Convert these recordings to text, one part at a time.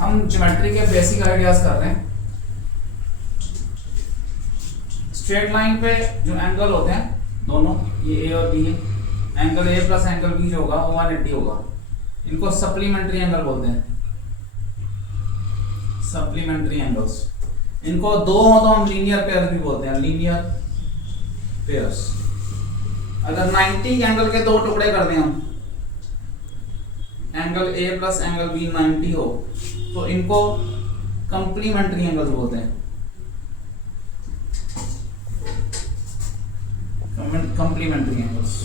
हम ज्योमेट्री के basic ideas कर रहे हैं। स्ट्रेट लाइन पे जो एंगल होते हैं दोनों, ये ए और बी है, angle A plus angle B जो होगा वो 180 होगा। इनको सप्लीमेंट्री एंगल बोलते हैं, सप्लीमेंट्री एंगल्स। इनको दो हो तो हम लीनियर पेयर भी बोलते हैं, लीनियर पेयर्स। अगर 90 एंगल के दो टुकड़े कर दें हम, angle A plus angle B 90 हो, तो इनको कंप्लीमेंट्री एंगल्स बोलते हैं, कंप्लीमेंट्री एंगल्स,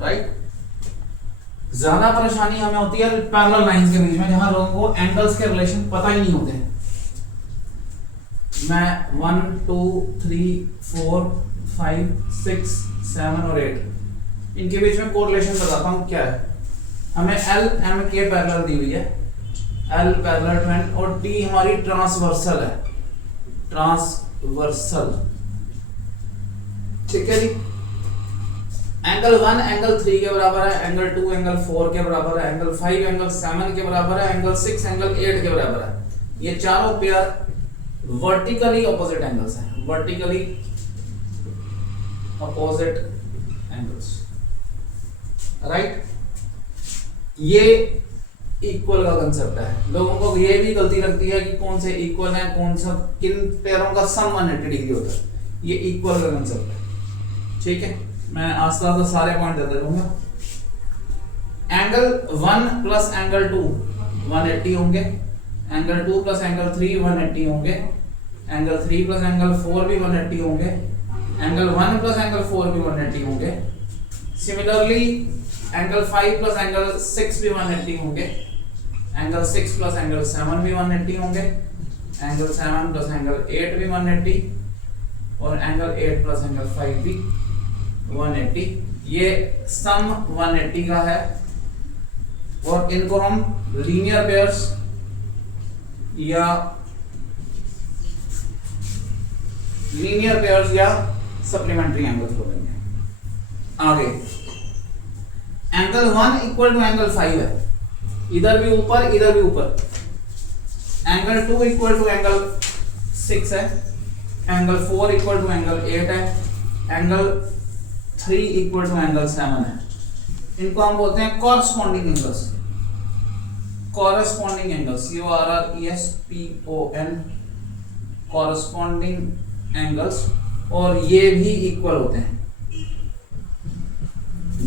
राइट। ज्यादा परेशानी हमें होती है पैरेलल लाइंस के बीच में, जहां लोगों को एंगल्स के रिलेशन पता ही नहीं होते। मैं 1 2 3 4 5 6 7 और 8 इनके बीच में कोरिलेशन बताता हूं क्या है। हमें L M K पैरेलल दी हुई है, L पैरेलल टू N, और T हमारी ट्रांसवर्सल है, ट्रांसवर्सल, ठीक है जी। एंगल 1 एंगल 3 के बराबर है, एंगल 2 एंगल 4 के बराबर है, एंगल 5 एंगल 7 के बराबर है, एंगल 6 एंगल 8 के बराबर है। ये चारों पेयर वर्टिकली ऑपोजिट एंगल्स हैं, वर्टिकली ऑपोजिट एंगल्स, राइट। ये इक्वल का कंसेप्ट है। लोगों को ये भी गलती लगती है कि कौन से इक्वल है, कौन सा किन पेयरों का सम 180 डिग्री होता है। ये इक्वल का कंसेप्ट है, ठीक है। मैं आस्ते आस्ते सारे पॉइंट देता रहूंगा। एंगल 1 प्लस एंगल 2 180 होंगे, एंगल 2 प्लस एंगल 3 180 होंगे, एंगल 3 प्लस एंगल 4 भी 180 होंगे, एंगल 1 प्लस एंगल 4 भी 180 होंगे। सिमिलरली एंगल 5 प्लस एंगल 6 भी 180 होंगे, एंगल 6 प्लस एंगल 7 भी 180 होंगे, एंगल 7 प्लस एंगल 8 भी 180, और एंगल 8 प्लस एंगल 5 भी 180। ये सम 180 का है, और इनको हम लीनियर पेयर्स या सप्लीमेंट्री एंगल्स बोलेंगे। आगे एंगल 1 इक्वल टू एंगल 5 है, इधर भी ऊपर इधर भी ऊपर। एंगल 2 इक्वल टू एंगल 6 है, एंगल 4 इक्वल टू एंगल 8 है, एंगल 3 इक्वल टू एंगल 7 है। इनको हम बोलते हैं corresponding angles, corresponding angles, CORRESPON, corresponding angles. और ये भी इक्वल होते हैं,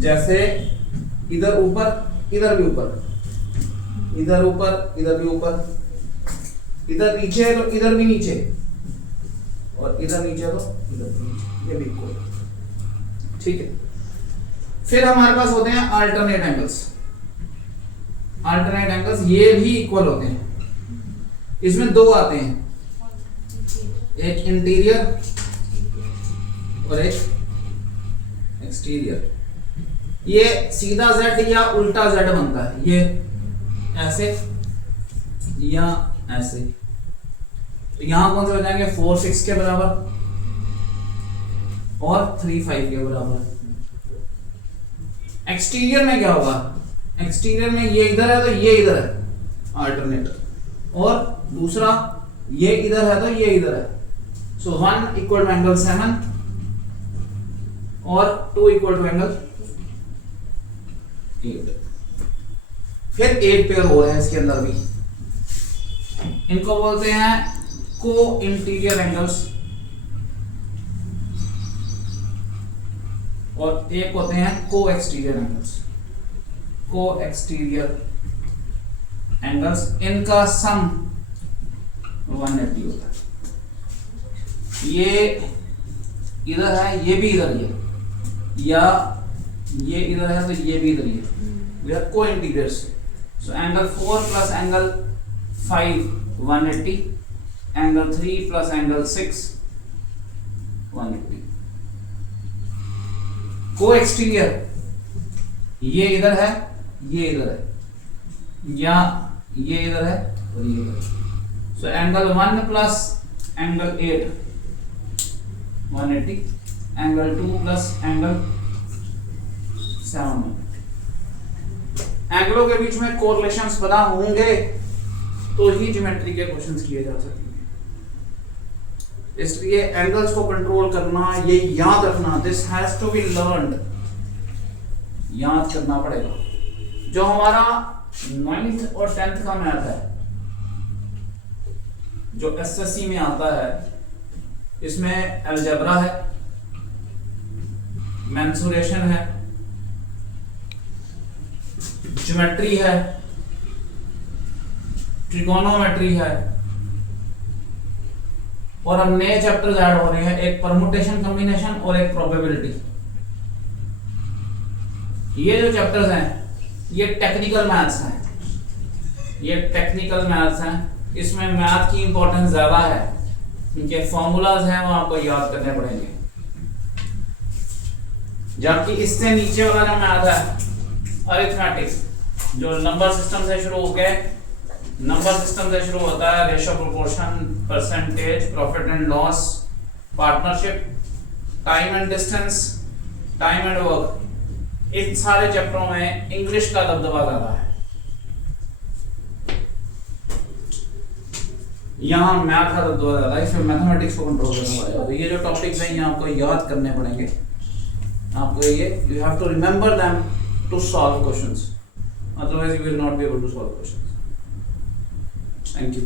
जैसे इधर ऊपर इधर भी ऊपर, इधर ऊपर इधर भी ऊपर, इधर नीचे तो इधर भी नीचे, और इधर नीचे तो इधर भी नीचे, ये भी इक्वल, ठीक है। फिर हमारे पास होते हैं अल्टरनेट एंगल्स। अल्टरनेट एंगल्स ये भी इक्वल होते हैं। इसमें दो आते हैं, एक इंटीरियर और एक एक्सटीरियर। ये सीधा Z या उल्टा Z बनता है, ये ऐसे या ऐसे। तो यहां कौन से हो जाएंगे, 4 6 के बराबर और 3 5 के बराबर। एक्सटीरियर में क्या होगा, एक्सटीरियर में ये इधर है तो ये इधर है अल्टरनेट, और दूसरा ये इधर है तो ये इधर है। सो 1 इक्वल टू एंगल 7 और 2 इक्वल टू एंगल 8। फिर एक पेयर और है इसके अंदर भी, इनको बोलते हैं को इंटीरियर एंगल्स, और एक होते हैं को एक्सटीरियर एंगल्स, को एक्सटीरियर एंगल्स। इनका सम 180 होता है। ये इधर है, ये भी इधर ही है, या ये इधर है तो ये भी इधर ही है। वी आर को integrates. So angle 4 plus angle 5 180, angle 3 plus angle 6 180। को एक्सटीरियर ये इधर है, ये इधर है, या ये इधर है और ये इधर है। So angle 1 plus angle 8 180, angle 2 plus angle 7 180। एंगलों के बीच में कोरिलेशंस पता होंगे तो ही ज्योमेट्री के क्वेश्चंस किए जा सकते हैं। इसलिए एंगल्स को कंट्रोल करना, ये याद रखना, this has to be learned, याद करना पड़ेगा। जो हमारा 9th और 10th का मैथ है, जो एसएससी में आता है, इसमें अलजेब्रा है, मेंसुरेशन है, ज्योमेट्री है, ट्रिगोनोमेट्री है, और अब नए चैप्टर्स ऐड हो रहे हैं, एक परमुटेशन कॉम्बिनेशन और एक प्रोबेबिलिटी। ये जो चैप्टर्स हैं ये टेक्निकल मैथ्स हैं, ये टेक्निकल मैथ्स हैं, इसमें मैथ की इंपॉर्टेंस ज्यादा है, इनके फॉर्मूलाज हैं वो आपको याद करने पड़ेंगे। जबकि इससे नीचे वाला जो मैथ है अरिथमेटिक्स, जो नंबर सिस्टम से शुरू होके, नंबर सिस्टम से शुरू होता है, ratio, proportion, percentage, profit and loss, partnership, time and distance, time and work, इन सारे चैप्टरों में इंग्लिश का दबदबा ज्यादा है। यहाँ मैथ का दबदबा ज्यादा है, इसमें मैथमेटिक्स को कंट्रोल करना पड़ेगा। तो ये जो टॉपिक्स हैं ये आपको याद करने पड़ेंगे, आपको ये you have to remember them to solve questions, otherwise you will not be able to solve questions. Thank you.